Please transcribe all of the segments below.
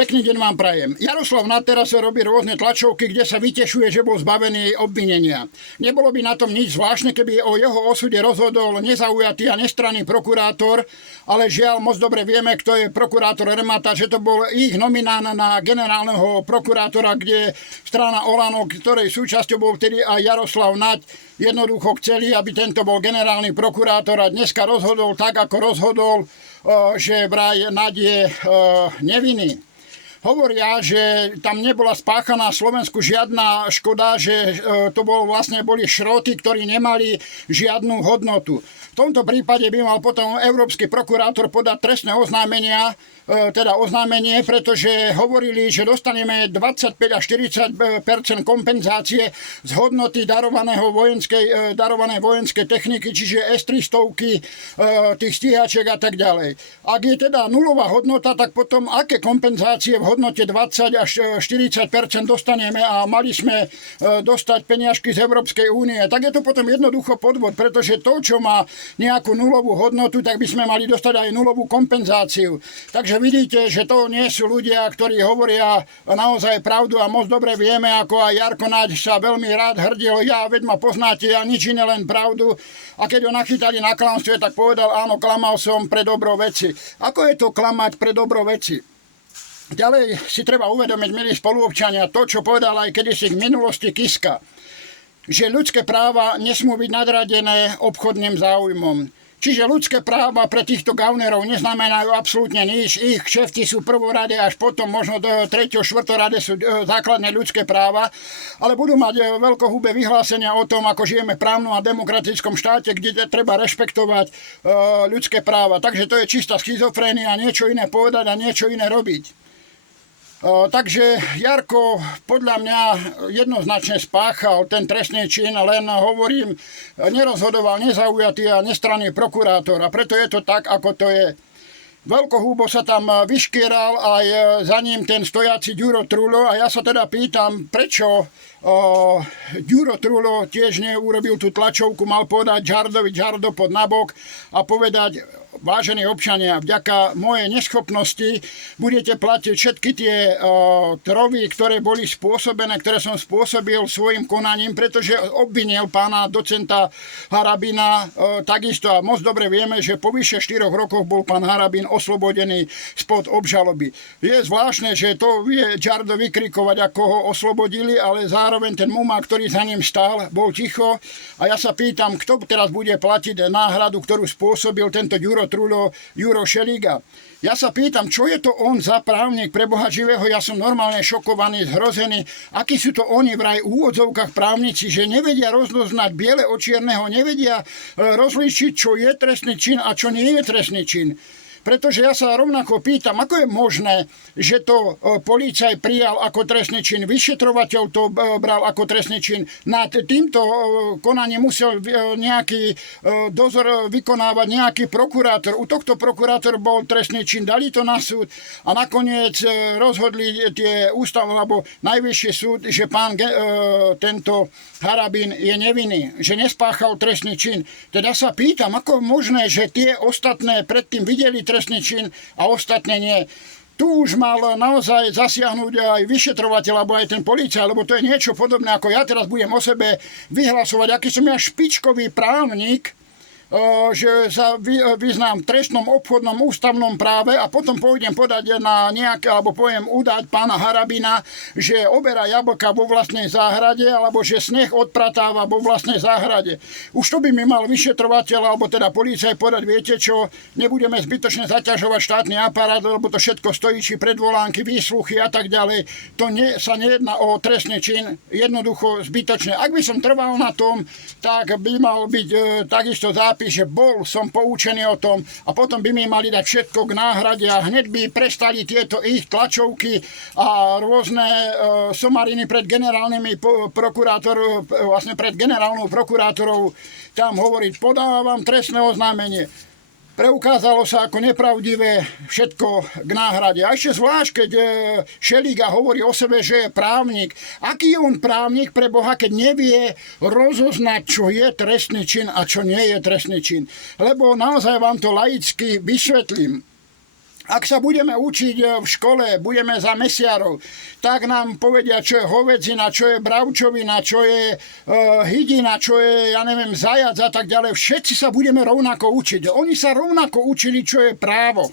Pekný deň vám prajem. Jaroslav Naď teraz robí rôzne tlačovky, kde sa vytešuje, že bol zbavený obvinenia. Nebolo by na tom nič zvláštne, keby o jeho osude rozhodol nezaujatý a nestranný prokurátor, ale žiaľ, moc dobre vieme, kto je prokurátor Remata, že to bol ich nominán na generálneho prokurátora, kde strana Olano, ktorej súčasťou bol vtedy aj Jaroslav Naď, jednoducho chceli, aby tento bol generálny prokurátor a dneska rozhodol tak, ako rozhodol, že vraj Naď je nevinný. Hovoria, že tam nebola spáchaná Slovensku žiadna škoda, že to boli šroty, ktorí nemali žiadnu hodnotu. V tomto prípade by mal potom európsky prokurátor podať trestné oznámenie, pretože hovorili, že dostaneme 25 až 40% kompenzácie z hodnoty darovanej vojenskej techniky, čiže S-300, tých stíhačiek a tak ďalej. Ak je teda nulová hodnota, tak potom aké kompenzácie v hodnote 20 až 40% dostaneme a mali sme dostať peniažky z Európskej únie, tak je to potom jednoducho podvod, pretože to, čo má nejakú nulovú hodnotu, tak by sme mali dostať aj nulovú kompenzáciu. Takže vidíte, že to nie sú ľudia, ktorí hovoria naozaj pravdu a moc dobre vieme, ako aj Jarko Naď sa veľmi rád hrdil, veď ma poznáte, ja nič iné, len pravdu. A keď ho nachytali na klamstve, tak povedal, áno, klamal som pre dobro veci. Ako je to klamať pre dobro veci? Ďalej si treba uvedomiť, milí spoluobčania, to, čo povedal aj kedysi v minulosti Kiska, že ľudské práva nesmú byť nadradené obchodným záujmom. Čiže ľudské práva pre týchto gaunerov neznamenajú absolútne nič. Ich kšefty sú prvorade, až potom možno do 3. 4. rade sú základné ľudské práva, ale budú mať veľkohubé vyhlásenia o tom, ako žijeme v právnom a demokratickom štáte, kde treba rešpektovať ľudské práva. Takže to je čistá schizofrénia, niečo iné povedať a niečo iné robiť. Takže Jarko podľa mňa jednoznačne spáchal ten trestný čin, len hovorím, nerozhodoval nezaujatý a nestranný prokurátor a preto je to tak, ako to je. Veľkohubo sa tam vyškieral aj za ním ten stojaci Ďuro Trulo a ja sa teda pýtam, prečo Ďuro Trulo tiež neurobil tú tlačovku, mal povedať Žardo pod nabok a povedať, vážení občania, vďaka mojej neschopnosti budete platiť všetky tie trovy, ktoré boli spôsobené, ktoré som spôsobil svojim konaním, pretože obvinil pána docenta Harabina takisto a moc dobre vieme, že po vyše 4 rokoch bol pán Harabin oslobodený spod obžaloby. Je zvláštne, že to vie Žardo vykrikovať, ako ho oslobodili, ale zároveň ten mumák, ktorý za ním stál, bol ticho a ja sa pýtam, kto teraz bude platiť náhradu, ktorú spôsobil tento Juro Šeliga. Ja sa pýtam, čo je to on za právnik pre Boha živého, ja som normálne šokovaný, zhrozený, akí sú to oni vraj v úvodzovkách právnici, že nevedia rozoznať biele od čierneho, nevedia rozlíšiť, čo je trestný čin a čo nie je trestný čin. Pretože ja sa rovnako pýtam, ako je možné, že to polícaj prijal ako trestný čin, vyšetrovateľ to bral ako trestný čin. Nad týmto konaním musel nejaký dozor vykonávať nejaký prokurátor. U tohto prokurátor bol trestný čin, dali to na súd a nakoniec rozhodli tie ústav, alebo najvyšší súd, že pán tento Harabin je nevinný, že nespáchal trestný čin. Teda sa pýtam, ako je možné, že tie ostatné predtým videli trestný čin a ostatné nie. Tu už mal naozaj zasiahnuť aj vyšetrovateľ, alebo aj ten policajt, lebo to je niečo podobné, ako ja teraz budem o sebe vyhlasovať, aký som ja špičkový právnik, že sa vyznám v trestnom, obchodnom, ústavnom práve a potom pôjdem podať na nejaké, alebo poviem udať pána Harabina, že oberá jablka vo vlastnej záhrade, alebo že sneh odpratáva vo vlastnej záhrade. Už to by mi mal vyšetrovateľ, alebo teda polícaj podať, viete čo, nebudeme zbytočne zaťažovať štátny aparát, lebo to všetko stojí, či predvolánky, výsluchy a tak ďalej. To sa nejedná o trestný čin, jednoducho zbytočne. Ak by som trval na tom, tak by mal byť takisto zápis, že som poučený o tom a potom by mi mali dať všetko k náhrade a hneď by prestali tieto ich tlačovky a rôzne somariny pred generálnymi vlastne pred generálnou prokurátorou tam hovoriť, podávam trestné oznámenie. Preukázalo sa ako nepravdivé všetko k náhrade. A ešte zvlášť, keď Šeliga hovorí o sebe, že je právnik. Aký je on právnik pre Boha, keď nevie rozoznať, čo je trestný čin a čo nie je trestný čin? Lebo naozaj vám to laicky vysvetlím. Ak sa budeme učiť v škole, budeme za mesiarov, tak nám povedia, čo je hovedzina, čo je bravčovina, čo je hydina, čo je, ja neviem, zajac a tak ďalej. Všetci sa budeme rovnako učiť. Oni sa rovnako učili, čo je právo.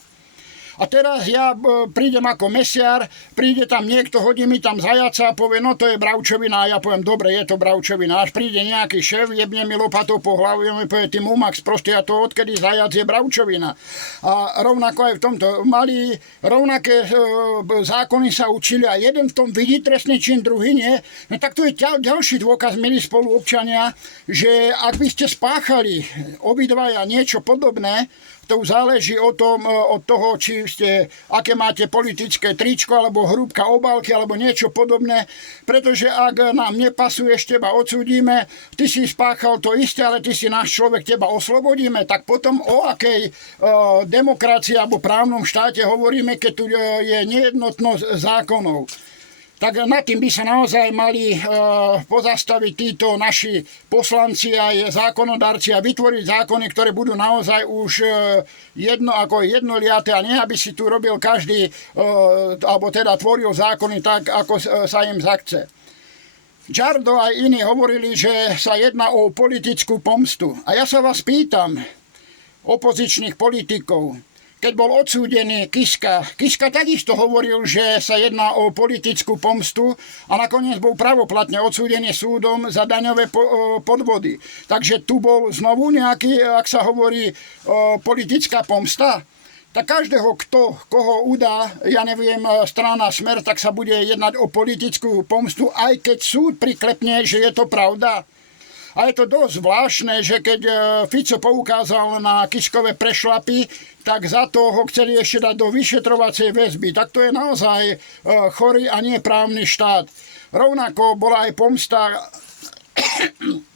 A teraz ja prídem ako mesiar, príde tam niekto, hodí mi tam zajaca a povie, no to je bravčovina. A ja poviem, dobre, je to bravčovina. Až príde nejaký šéf, jebne mi lopatou po hlavu a mi povie, ty mumax, proste ja to odkedy zajac je bravčovina. A rovnako aj v tomto mali rovnaké zákony sa učili a jeden v tom vidí trestný čin, druhý nie. No tak to je ďalší dôkaz, milí spoluobčania, že ak by ste spáchali obidvaja niečo podobné, to záleží od toho, či ste, aké máte politické tričko, alebo hrúbka obálky, alebo niečo podobné. Pretože ak nám nepasuješ, teba odsúdime, ty si spáchal to isté, ale ty si náš človek, teba oslobodíme, tak potom o akej demokracii alebo právnom štáte hovoríme, keď tu je nejednotnosť zákonov. Tak nad tým by sa naozaj mali pozastaviť títo naši poslanci aj zákonodárci a vytvoriť zákony, ktoré budú naozaj už jednoliaté a nie, aby si tu robil každý, alebo teda tvoril zákony tak, ako sa im zachce. Žardo aj iní hovorili, že sa jedná o politickú pomstu. A ja sa vás pýtam, opozičných politikov, keď bol odsúdený Kiska takisto hovoril, že sa jedná o politickú pomstu a nakoniec bol pravoplatne odsúdený súdom za daňové podvody. Takže tu bol znovu nejaký, ak sa hovorí, politická pomsta. Tak každého, koho udá, ja neviem, strana Smer, tak sa bude jednať o politickú pomstu, aj keď súd priklepne, že je to pravda. A je to dosť zvláštne, že keď Fico poukázal na Kiskové prešlapy, tak za to ho chceli ešte dať do vyšetrovacej väzby. Tak to je naozaj chorý a neprávny štát. Rovnako bola aj pomsta,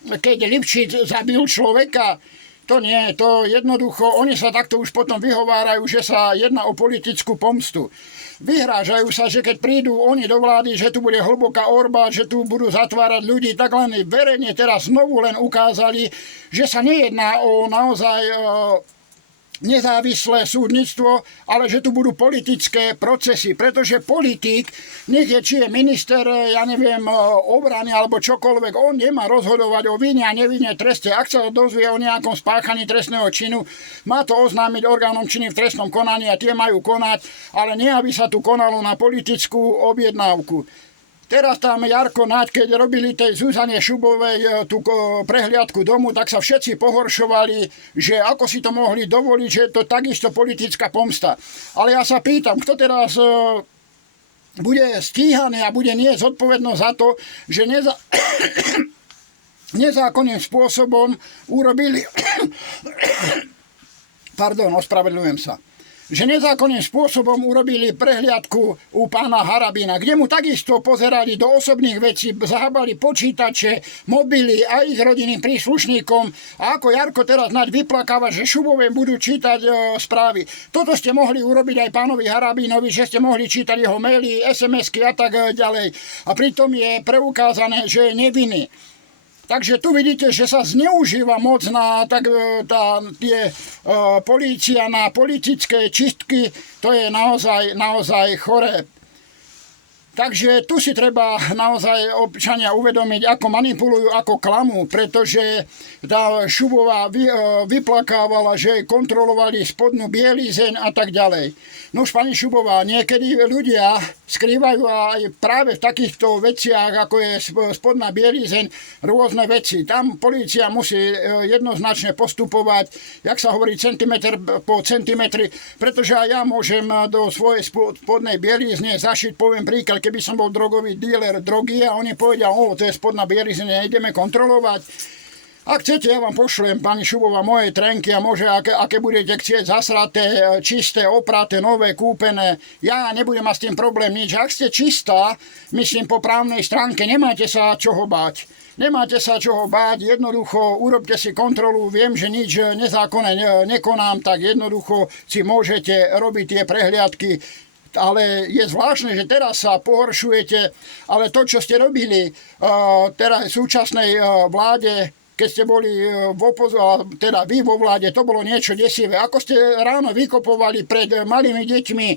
keď Lipšic zabil človeka. To nie, to jednoducho, oni sa takto už potom vyhovárajú, že sa jedná o politickú pomstu. Vyhrážajú sa, že keď prídu oni do vlády, že tu bude hlboká orba, že tu budú zatvárať ľudí, tak len verejne teraz znovu len ukázali, že sa nejedná o naozaj nezávislé súdnictvo, ale že tu budú politické procesy, pretože politik, nech je, či je minister, ja neviem, obrany alebo čokoľvek, on nemá rozhodovať o vine a nevine treste. Ak sa dozvie o nejakom spáchaní trestného činu, má to oznámiť orgánom činným v trestnom konaní a tie majú konať, ale nie, aby sa tu konalo na politickú objednávku. Teraz tam Jarko Naď, keď robili tej Zuzane Šubovej tú prehliadku domu, tak sa všetci pohoršovali, že ako si to mohli dovoliť, že je to takisto politická pomsta. Ale ja sa pýtam, kto teraz bude stíhaný a bude niesť zodpovednosť za to, že nezákonným spôsobom urobili ospravedľujem sa, že nezákonným spôsobom urobili prehliadku u pána Harabina, kde mu takisto pozerali do osobných vecí, zahábali počítače, mobily a ich rodinným príslušníkom. A ako Jarko teraz Naď vyplakáva, že Šubové budú čítať správy. Toto ste mohli urobiť aj pánovi Harabinovi, že ste mohli čítať jeho maily, SMS-ky a tak ďalej. A pritom je preukázané, že je nevinný. Takže tu vidíte, že sa zneužíva moc na polícia na politické čistky. To je naozaj choré. Takže tu si treba naozaj občania uvedomiť, ako manipulujú, ako klamú, pretože tá Šubová vyplakávala, že kontrolovali spodnú bielizeň a tak ďalej. No už pani Šubová, niekedy ľudia skrývajú aj práve v takýchto veciach, ako je spodná bielizeň, rôzne veci. Tam polícia musí jednoznačne postupovať, jak sa hovorí, centimetr po centimetri, pretože aj ja môžem do svojej spodnej bielizne zašiť, poviem príklad, keby som bol drogový díler drogy a oni povedia, to je spodná bielizne, ideme kontrolovať. Ak chcete, ja vám pošlem, pani Šubová, moje trenky a môže, aké budete chcieť, zasraté, čisté, opraté, nové, kúpené. Ja nebudem mať s tým problém nič. Ak ste čistá, myslím po právnej stránke, nemáte sa čoho báť. Nemáte sa čoho báť, jednoducho urobte si kontrolu, viem, že nič nezákonné nekonám, tak jednoducho si môžete robiť tie prehliadky. Ale je zvláštne, že teraz sa pohoršujete, ale to, čo ste robili teraz v súčasnej vláde, keď ste boli teda vy vo vláde, to bolo niečo desivé. Ako ste ráno vykopovali pred malými deťmi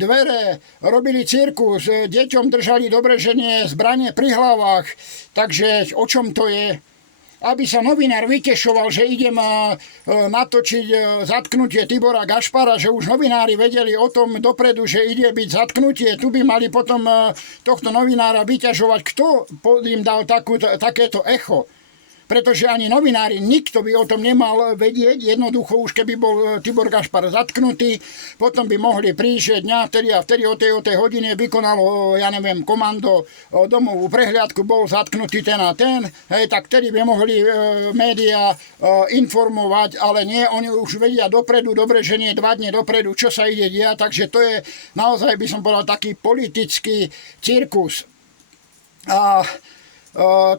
dvere, robili cirkus, deťom držali dobre, že nie zbranie pri hlavách. Takže o čom to je? Aby sa novinár vytešoval, že idem natočiť zatknutie Tibora Gašpara, že už novinári vedeli o tom dopredu, že ide byť zatknutie. Tu by mali potom tohto novinára vyťažovať. Kto im dal takéto echo? Pretože ani novinári, nikto by o tom nemal vedieť. Jednoducho už keby bol Tibor Gašpar zatknutý, potom by mohli prísť, že dňa vtedy a vtedy o tej hodine vykonalo, ja neviem, komando domovú prehliadku, bol zatknutý ten a ten, hej, tak vtedy by mohli médiá informovať, ale nie, oni už vedia dopredu, dobre, že nie 2 dni dopredu, čo sa ide diať, takže to je naozaj, by som povedal, taký politický cirkus. A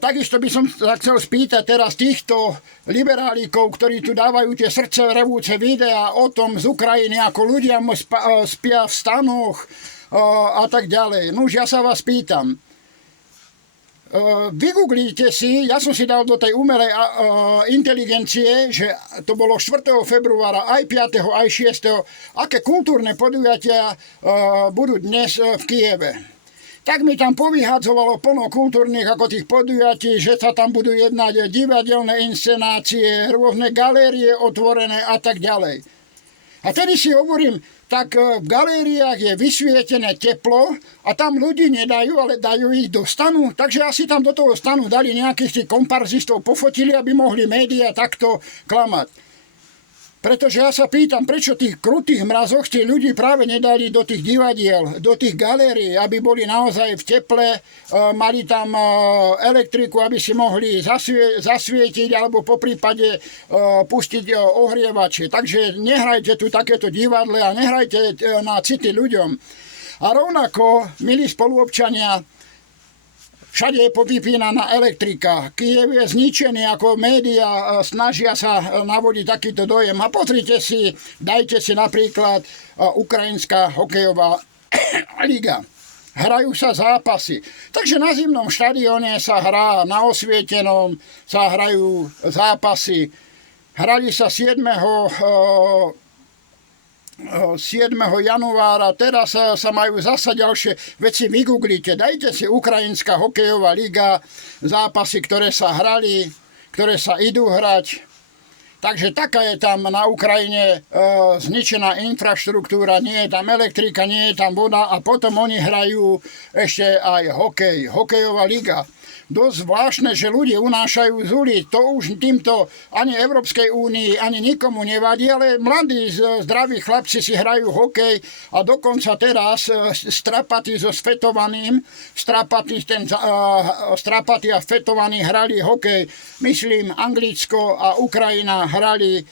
takisto by som sa chcel spýtať teraz týchto liberálikov, ktorí tu dávajú tie srdce revúce videá o tom z Ukrajiny, ako ľudia spia v stanoch a tak ďalej. No už ja sa vás pýtam. Vygooglite si, ja som si dal do tej umelej inteligencie, že to bolo 4. februára, aj 5. aj 6. aké kultúrne podujatia budú dnes v Kieve. Tak mi tam povyhadzovalo plno kultúrnych ako tých podujatí, že sa tam budú jednať divadelné inscenácie, rôzne galérie otvorené a tak ďalej. A tedy si hovorím, tak v galériách je vysvietené teplo a tam ľudí nedajú, ale dajú ich do stanu. Takže asi tam do toho stanu dali nejakých tých komparzistov, pofotili, aby mohli médiá takto klamať. Pretože ja sa pýtam, prečo tých krutých mrazoch tí ľudí práve nedali do tých divadiel, do tých galérií, aby boli naozaj v teple, mali tam elektriku, aby si mohli zasvietiť alebo poprípade pustiť ohrievače. Takže nehrajte tu takéto divadle a nehrajte na city ľuďom. A rovnako, milí spoluobčania, všade je povypínaná elektrika. Kyjev je zničený, ako médiá snažia sa navodiť takýto dojem. A pozrite si, dajte si napríklad ukrajinská hokejová liga. Hrajú sa zápasy. Takže na zimnom štadióne sa hrá, na osvietenom sa hrajú zápasy. Hrali sa 7. januára, teraz sa majú zasa ďalšie veci, vygooglite, dajte si Ukrajinská hokejová liga, zápasy, ktoré sa hrali, ktoré sa idú hrať. Takže taká je tam na Ukrajine zničená infraštruktúra, nie je tam elektrika, nie je tam voda a potom oni hrajú ešte aj hokej, hokejová liga. Dosť zvláštne, že ľudia unášajú z ulic. To už týmto ani Európskej únii, ani nikomu nevadí, ale mladí, zdraví chlapci si hrajú hokej a dokonca teraz strapatí so sfetovaným, strapatí a fetovaní hrali hokej. Myslím, Anglicko a Ukrajina hrali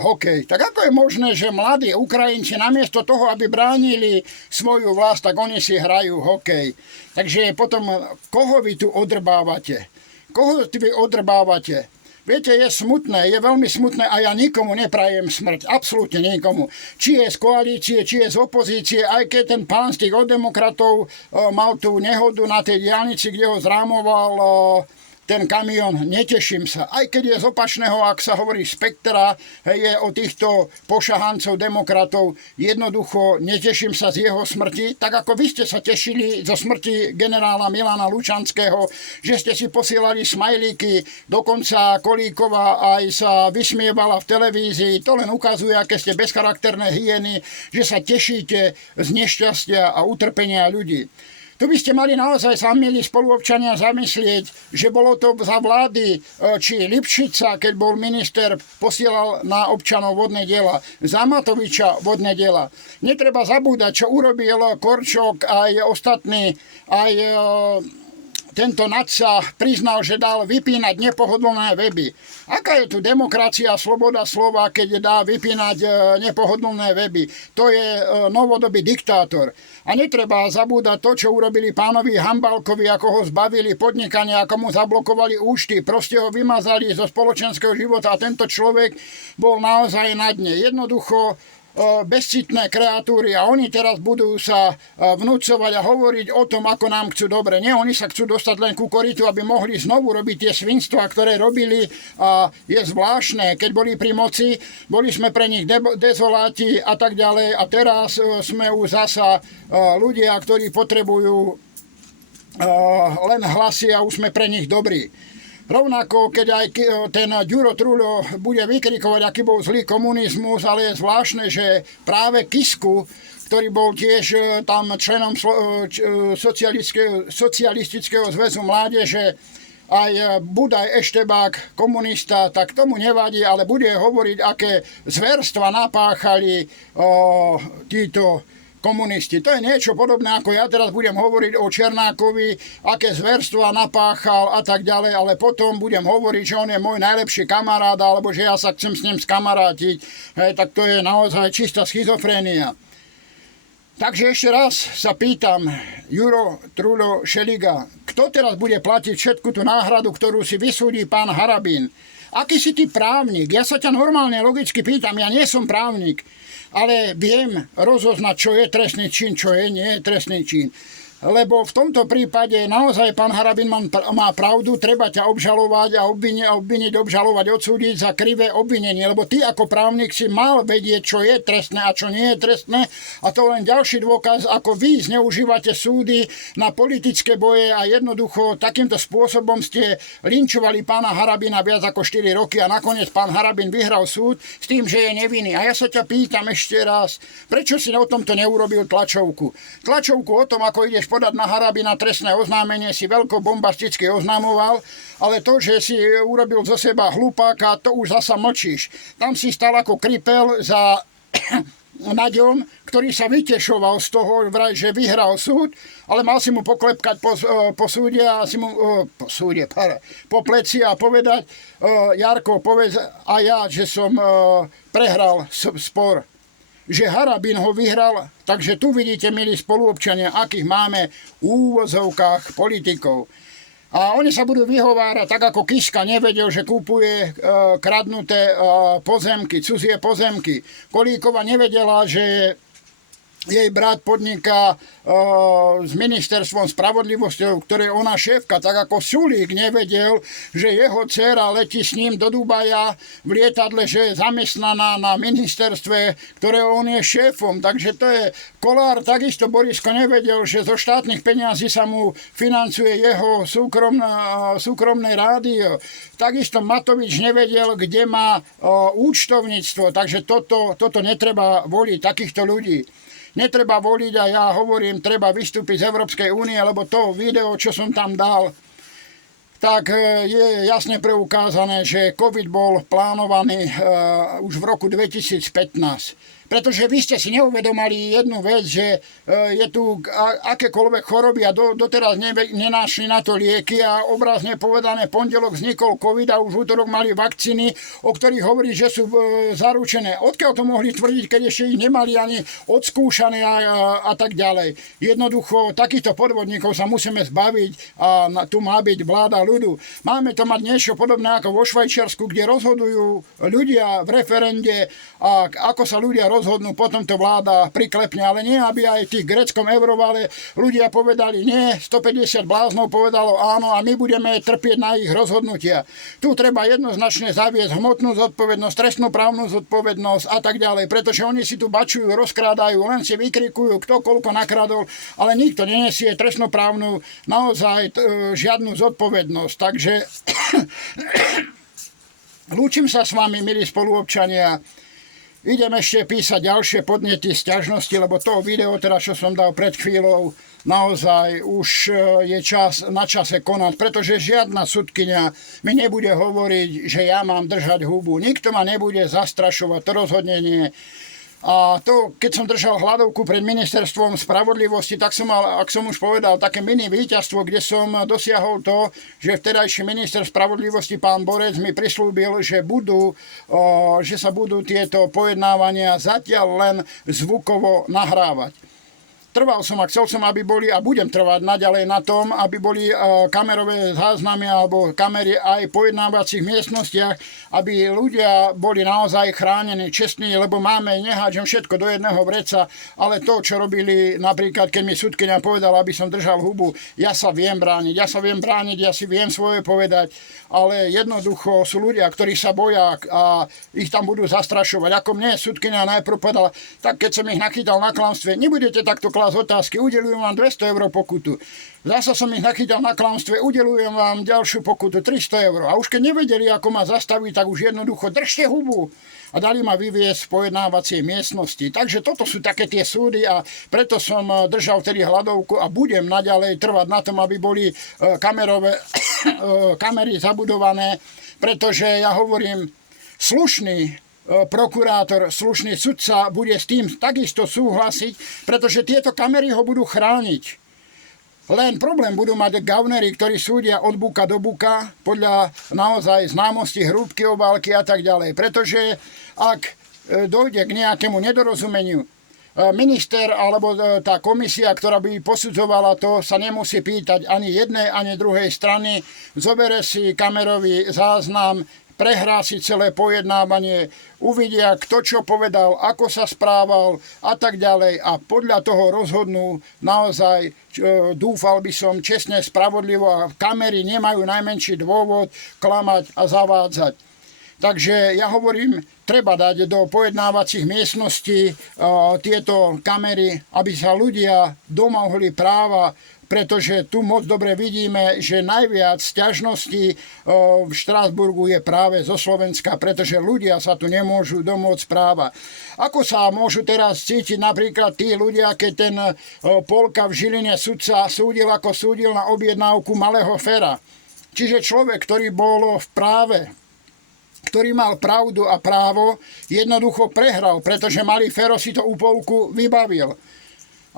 hokej. Tak ako je možné, že mladí Ukrajinci namiesto toho, aby bránili svoju vlast, tak oni si hrajú hokej. Takže potom, koho vy tu odrbávate? Koho vy odrbávate? Viete, je smutné, je veľmi smutné a ja nikomu neprajem smrť, absolútne nikomu. Či je z koalície, či je z opozície, aj keď ten pán z tých od demokratov mal tú nehodu na tej diaľnici, kde ho zrámoval ten kamión, neteším sa. Aj keď je z opačného, ak sa hovorí spektra, je o týchto pošahancov demokratov, jednoducho neteším sa z jeho smrti, tak ako vy ste sa tešili zo smrti generála Milana Lučanského, že ste si posielali smajlíky, dokonca Kolíková aj sa vysmievala v televízii, to len ukazuje, aké ste bezcharakterné hyeny, že sa tešíte z nešťastia a utrpenia ľudí. Tu by ste mali naozaj sa, milí spoluobčania, zamyslieť, že bolo to za vlády, či Lipšica, keď bol minister, posielal na občanov vodné diela, za Matoviča vodné diela. Netreba zabúdať, čo urobil Korčok aj ostatní, aj tento Naca priznal, že dal vypínať nepohodlné weby. Aká je tu demokracia a sloboda slova, keď dá vypínať nepohodlné weby? To je novodobý diktátor. A netreba zabúdať to, čo urobili pánovi Hambalkovi, ako ho zbavili podnikania, ako mu zablokovali účty, proste ho vymazali zo spoločenského života a tento človek bol naozaj na dne. Jednoducho bezcitné kreatúry a oni teraz budú sa vnúcovať a hovoriť o tom, ako nám chcú dobre. Nie, oni sa chcú dostať len ku koritu, aby mohli znovu robiť tie svinstvá, ktoré robili a je zvláštne, keď boli pri moci, boli sme pre nich dezoláti a tak ďalej a teraz sme už zasa ľudia, ktorí potrebujú len hlasy a už sme pre nich dobrí. Rovnako, keď aj ten Ďuro Truľo bude vykrikovať, aký bol zlý komunizmus, ale je zvláštne, že práve Kisku, ktorý bol tiež tam členom Socialistického zväzu mládeže, aj Budaj Eštebák, komunista, tak tomu nevadí, ale bude hovoriť, aké zverstva napáchali títo komunisti. To je niečo podobné, ako ja teraz budem hovoriť o Černákovi, aké zverstva napáchal a tak ďalej, ale potom budem hovoriť, že on je môj najlepší kamarát, alebo že ja sa chcem s ním skamarátiť. Tak to je naozaj čistá schizofrénia. Takže ešte raz sa pýtam, Juro Truľo Šeliga, kto teraz bude platiť všetku tú náhradu, ktorú si vysúdi pán Harabin? Aký si ty právnik? Ja sa ťa normálne logicky pýtam, ja nie som právnik, ale viem rozoznať, čo je trestný čin, čo je nie trestný čin. Lebo v tomto prípade naozaj pán Harabin má pravdu, treba ťa obžalovať a obviniť, obžalovať, odsúdiť za krivé obvinenie, lebo ty ako právnik si mal vedieť, čo je trestné a čo nie je trestné a to len ďalší dôkaz, ako vy zneužívate súdy na politické boje a jednoducho takýmto spôsobom ste linčovali pána Harabina viac ako 4 roky a nakoniec pán Harabin vyhral súd s tým, že je nevinný. A ja sa ťa pýtam ešte raz, prečo si o tomto neurobil tlačovku? Tlačovku o tom, ako ideš podať na Harabina trestné oznámenie, si veľko bombasticky oznamoval, ale to, že si urobil zo seba hlupáka, to už zasa mlčíš. Tam si stal ako kripel za Naďom, ktorý sa vytešoval z toho, vraj, že vyhral súd, ale mal si mu poklepkať po súde a si mu po pleci a povedať, Jarko, povedz a ja, že som prehral spor, že Harabin ho vyhral. Takže tu vidíte, milí spoluobčania, akých máme v úvozovkách politikov. A oni sa budú vyhovárať, tak ako Kiska nevedel, že kúpuje kradnuté pozemky, cudzie pozemky. Kolíková nevedela, že jej brat podniká s ministerstvom spravodlivosti, ktoré ona šéfka, tak ako Sulík nevedel, že jeho dcéra letí s ním do Dubaja v lietadle, že je zamestnaná na ministerstve, ktoré on je šéfom. Takže to je Kolár, takisto Borisko nevedel, že zo štátnych peniazí sa mu financuje jeho súkromné rádio. Takisto Matovič nevedel, kde má účtovníctvo, takže toto netreba voliť, takýchto ľudí. Netreba voliť a ja hovorím, treba vystúpiť z Európskej únie, lebo to video, čo som tam dal, tak je jasne preukázané, že COVID bol plánovaný už v roku 2015. Pretože vy ste si neuvedomali jednu vec, že je tu akékoľvek choroby a doteraz nenašli na to lieky a obrazne povedané pondelok vznikol COVID a už v útorok mali vakcíny, o ktorých hovorí, že sú zaručené. Odkiaľ to mohli tvrdiť, keď ešte ich nemali ani odskúšané a tak ďalej. Jednoducho takýchto podvodníkov sa musíme zbaviť a tu má byť vláda ľudu. Máme to mať niečo podobné ako vo Švajčiarsku, kde rozhodujú ľudia v referende a ako sa ľudia rozhodnú, potom to vláda priklepne, ale nie, aby aj v tých gréckom eurovale ľudia povedali nie, 150 bláznov povedalo áno a my budeme trpieť na ich rozhodnutia. Tu treba jednoznačne zaviesť hmotnú zodpovednosť, trestnoprávnu zodpovednosť a tak ďalej, pretože oni si tu bačujú, rozkrádajú, len si vykrikujú, kto koľko nakradol, ale nikto nenesie trestnoprávnu naozaj žiadnu zodpovednosť. Takže lúčim sa s vami, milí spoluobčania. Idem ešte písať ďalšie podnety, sťažnosti, lebo to video, teda, čo som dal pred chvíľou, naozaj už je na čase konať, pretože žiadna sudkyňa mi nebude hovoriť, že ja mám držať hubu. Nikto ma nebude zastrašovať, to rozhodne nie. A to, keď som držal hladovku pred ministerstvom spravodlivosti, tak som mal, ak som už povedal, také mini víťazstvo, kde som dosiahol to, že vtedajší minister spravodlivosti pán Borec mi prislúbil, že sa budú tieto pojednávania zatiaľ len zvukovo nahrávať. trval som a chcel som, aby boli, a budem trvať naďalej na tom, aby boli kamerové záznamy alebo kamery aj v pojednávacích miestnostiach, aby ľudia boli naozaj chránení, čestní, lebo máme, nehádžem všetko do jedného vreca, ale to, čo robili napríklad, keď mi sudkyňa povedala, aby som držal hubu, ja sa viem brániť, ja si viem svoje povedať, ale jednoducho sú ľudia, ktorí sa boja a ich tam budú zastrašovať. Ako mne sudkyňa najprv povedala, tak keď som ich nachytal na klamstve, nebudete takto klásť otázky, udeľujem vám 200 eur pokutu. Zasa som ich nachytal na klamstve, udeľujem vám ďalšiu pokutu 300 eur. A už keď nevedeli, ako ma zastaviť, tak už jednoducho držte hubu. A dali ma vyviesť v pojednávacej miestnosti. Takže toto sú také tie súdy a preto som držal tedy hladovku a budem naďalej trvať na tom, aby boli kamery zabudované, pretože ja hovorím, slušný prokurátor, slušný sudca bude s tým takisto súhlasiť, pretože tieto kamery ho budú chrániť. Len problém budú mať gaunery, ktorí súdia od buka do buka podľa naozaj známosti hrúbky, obálky a tak ďalej. Pretože ak dojde k nejakému nedorozumeniu, minister alebo tá komisia, ktorá by posudzovala to, sa nemusí pýtať ani jednej, ani druhej strany. Zobere si kamerový záznam, prehrá si celé pojednávanie, uvidia, kto čo povedal, ako sa správal a tak ďalej a podľa toho rozhodnú naozaj, dúfal by som, čestne, spravodlivo a kamery nemajú najmenší dôvod klamať a zavádzať. Takže ja hovorím, treba dať do pojednávacích miestností tieto kamery, aby sa ľudia domohli práva, pretože tu moc dobre vidíme, že najviac sťažností v Štrasburgu je práve zo Slovenska, pretože ľudia sa tu nemôžu domôcť práva. Ako sa môžu teraz cítiť napríklad tí ľudia, keď ten Polka v Žiline sudca súdil, ako súdil na objednávku malého Fera. Čiže človek, ktorý bol v práve, ktorý mal pravdu a právo, jednoducho prehral, pretože malý Fero si to u Polku vybavil.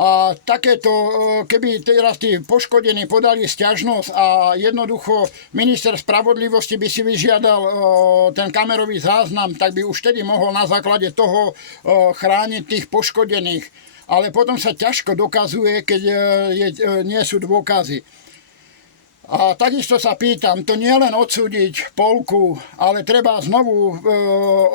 A takéto, keby teraz tí poškodení podali sťažnosť a jednoducho minister spravodlivosti by si vyžiadal ten kamerový záznam, tak by už tedy mohol na základe toho chrániť tých poškodených. Ale potom sa ťažko dokazuje, keď nie sú dôkazy. A takisto sa pýtam, to nie len odsúdiť Polku, ale treba znovu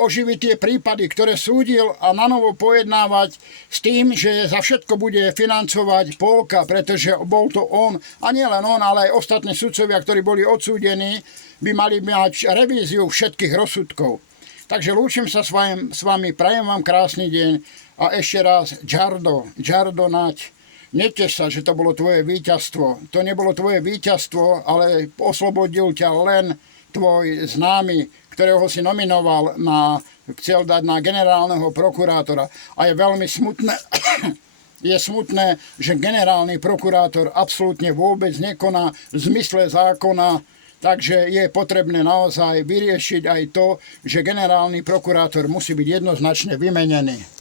oživiť tie prípady, ktoré súdil a nanovo pojednávať s tým, že za všetko bude financovať Polka, pretože bol to on, a nie len on, ale aj ostatní sudcovia, ktorí boli odsúdení, by mali mať revíziu všetkých rozsudkov. Takže lúčim sa s vami, prajem vám krásny deň a ešte raz Džardo Nať. Neteš sa, že to bolo tvoje víťazstvo. To nebolo tvoje víťazstvo, ale oslobodil ťa len tvoj známy, ktorého si nominoval chcel dať na generálneho prokurátora. A je veľmi smutné, že generálny prokurátor absolútne vôbec nekoná v zmysle zákona, takže je potrebné naozaj vyriešiť aj to, že generálny prokurátor musí byť jednoznačne vymenený.